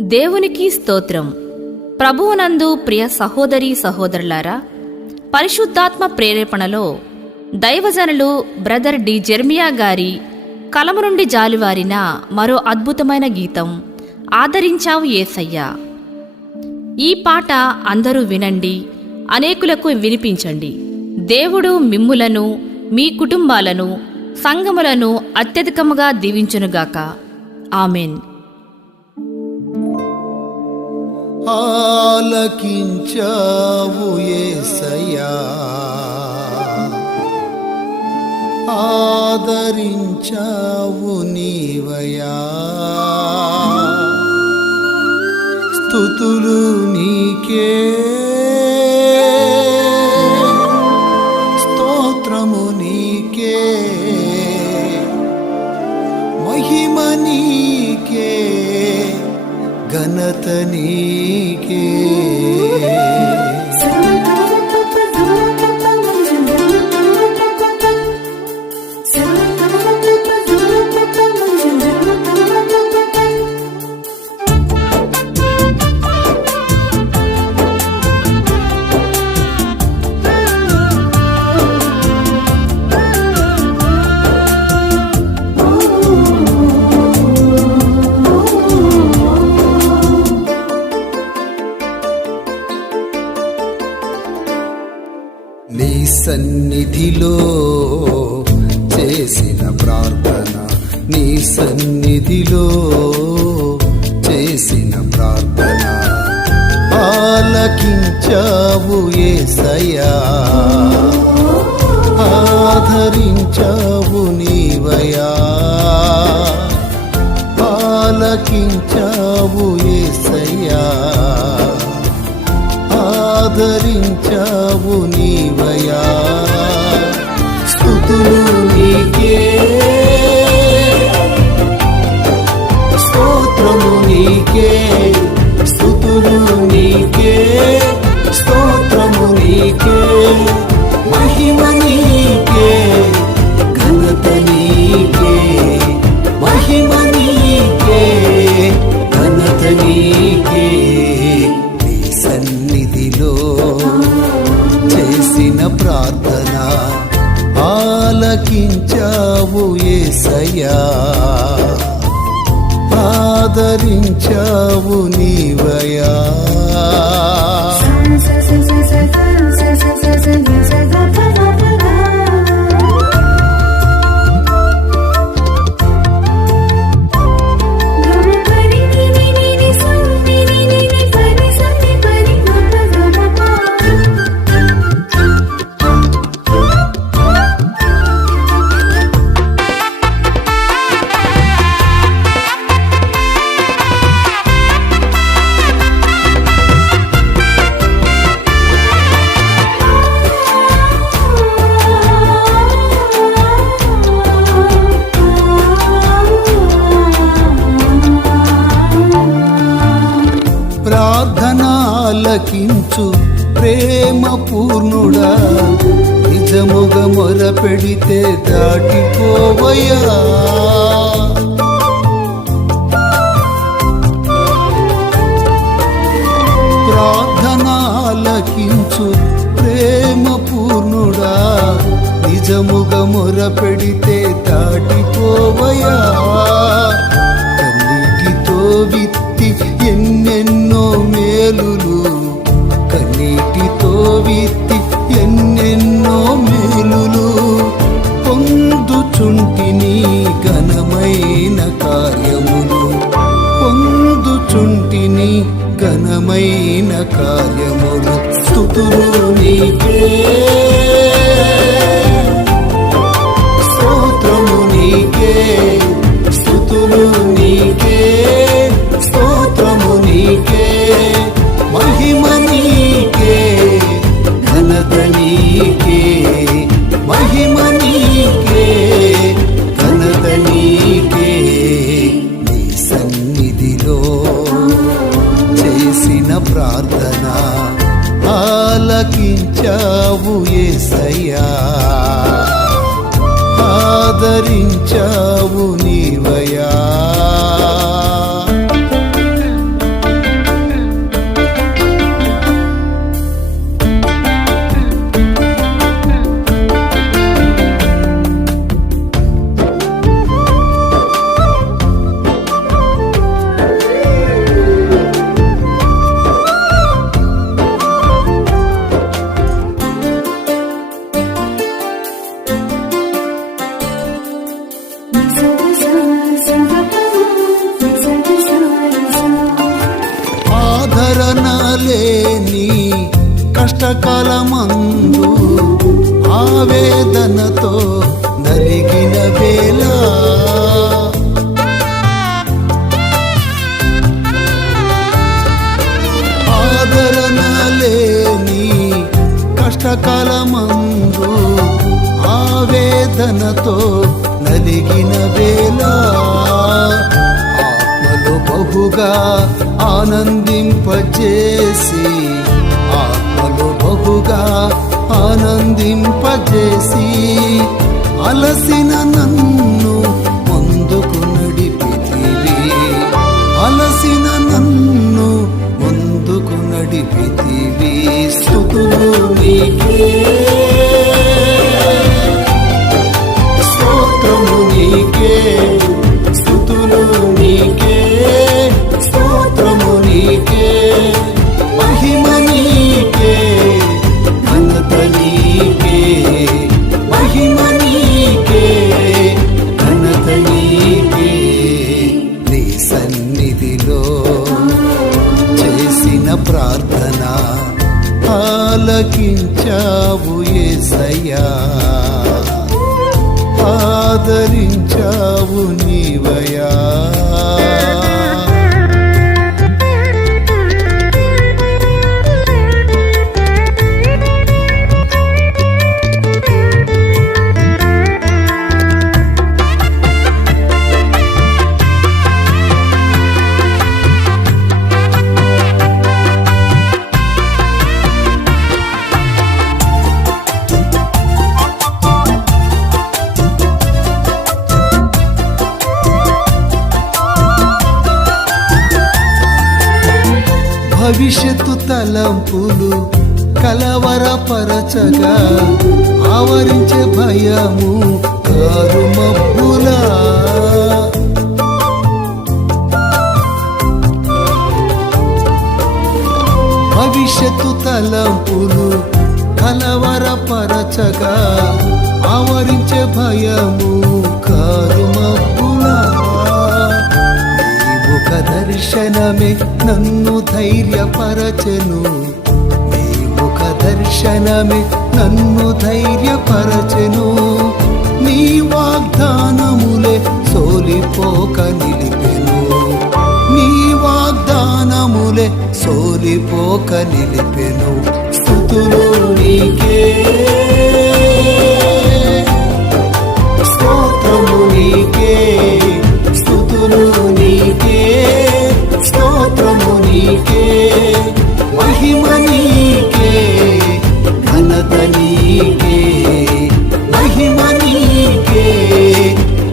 దేవునికి స్తోత్రం. ప్రభువునందు ప్రియ సహోదరీ సహోదరులారా, పరిశుద్ధాత్మ ప్రేరేపణలో దైవజనులు బ్రదర్ డి జెర్మియా గారి కలము నుండి జాలువారిన మరో అద్భుతమైన గీతం ఆదరించావు యేసయ్యా. ఈ పాట అందరూ వినండి, అనేకులకు వినిపించండి. దేవుడు మిమ్ములను, మీ కుటుంబాలను, సంఘములను అత్యధికముగా దీవించునుగాక. ఆమెన్. ఆలకించావు యేసయ్యా, ఆదరించావు నీవయ్యా. స్తుతులు నీకే, స్తోత్రము నీకే, మహిమ నీకే, ఘనత నీకే. నీ సన్నిధిలో చేసిన ప్రార్థన, నీ సన్నిధిలో చేసిన ప్రార్థన ఆలకించావు యేసయ్యా, ఆదరించావు నీవయ్యా. ఆలకించావు యేసయ్యా, ఆదరించావు నీవయ్యా. స్తుతులు నీకే, స్తోత్రము నీకే, స్తుతులు నీకే, స్తోత్రము నీకే, మహిమ నీకే, ఘనత నీకే, మహిమ నీకే, ఘనత నీకే. నీ సన్నిధిలో చేసిన ప్రార్థన ఆలకించావు యేసయ్యా, ఆదరించావు నీవయ్యా. ప్రార్థనాలకించు ప్రేమ పూర్ణుడా, నిజముగా మొర పెడితే దాటిపోవయ్యా. ప్రార్థనాలకించు ప్రేమ పూర్ణుడా, నిజముగా మొర పెడితే దాటిపోవయ్యా. కన్నీటితో విత్తి ఎన్నెన్నో మేలులు, కన్నీటితో విత్తి ఎన్నెన్నో మేలులు పొందుచుంటిని, ఘనమైన కార్యములు పొందుచుంటిని, ఘనమైన కార్యములు. స్తుతులు నీకే, స్తోత్రము నీకే, స్తుతులు నీకే, స్తోత్రము నీకే, మహిమ నీకే, ఘనత నీకే, మహిమ నీకే, ఘనత నీకే. నీ సన్నిధిలో చేసిన ప్రార్థన ఆలకించావు యేసయ్యా, ఆదరించావు నీవయ్యా. కష్టకాలమందు ఆవేదనతో నలిగిన వేళ ఆదరణ లేని కష్టకాలమందు ఆవేదనతో నలిగిన వేళ ఆత్మలో బహుగా ఆనందింపజేసి ఆత్మలో బహుగా ఆనందింపజేసి అలసిన నన్ను ముందుకు నడిపితివి అలసిన నన్ను ముందుకు నడిపితివి స్తుతులు నీకే స్తోత్రము నీకే స్తుతులు నీకే స్తోత్రము నీకే మహిమ నీకే ఘనత నీకే మహిమ నీకే ఘనత నీకే నీ సన్నిధిలో చేసిన ప్రార్థన ఆలకించావు యేసయ్యా ఆదరించావు నీవయా భవిష్యత్తు తలంపులు కలవరపరచగా ఆవరించే భయము కారుమబ్బులా భవిష్యత్తు తలంపులు కలవరపరచగా ఆవరించే భయము కారుమబ్బులా ఒక దర్శనమే నన్ను ధైర్యపరచెను నీ ఒక దర్శనమే నన్ను ధైర్యపరచెను నీ వాగ్దానములే సోలిపోక నిలిపెను నీ వాగ్దానములే సోలిపోక నిలిపెను స్తుతులు నీకే స్తోత్రము నీకే స్తుతులు నీకే స్తోత్రము నీకే మహిమ నీకే ఘనత నీకే మహిమ నీకే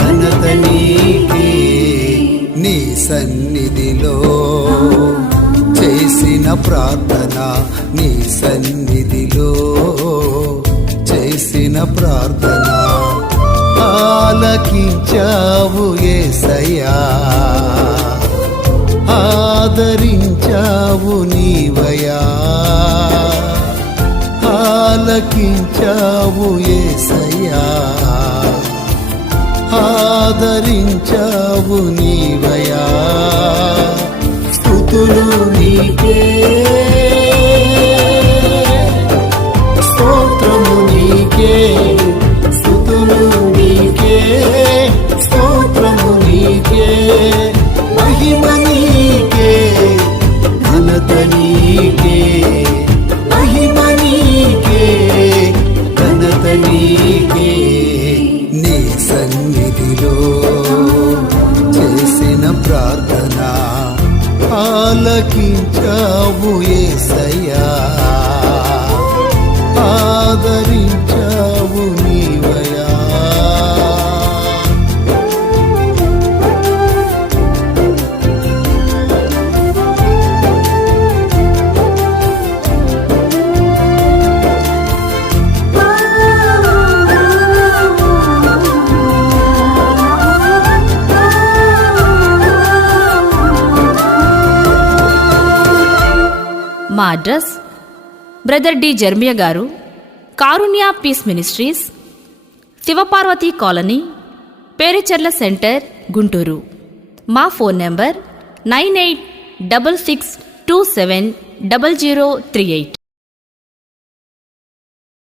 ఘనత నీకే నీ సన్నిధిలో చేసిన ప్రార్థన నీ సన్నిధిలో చేసిన ప్రార్థన ఆలకించావు యేసయ్యా ఆదరించావు నీవయా ఆలకించావు యేసయ్యా ఆదరించావు నీవయా స్తుతులు నీకే స్తోత్రము నీకే స్తుతులు నీకే స్తోత్రము నీకే మహిమ నీకే ఘనత నీకే మహిమ నీకే ఘనత నీకే నీ సన్నిధిలో చేసిన ప్రార్థన ఆలకించావు యేసయ్యా ఆదరించావు నీవయా మా అడ్రస్ బ్రదర్ డి జెర్మియా గారు, Karunya peace ministries, Shivaparvathi colony, Perecherla centre, Guntur. మా ఫోన్ నంబర్ 9866270038.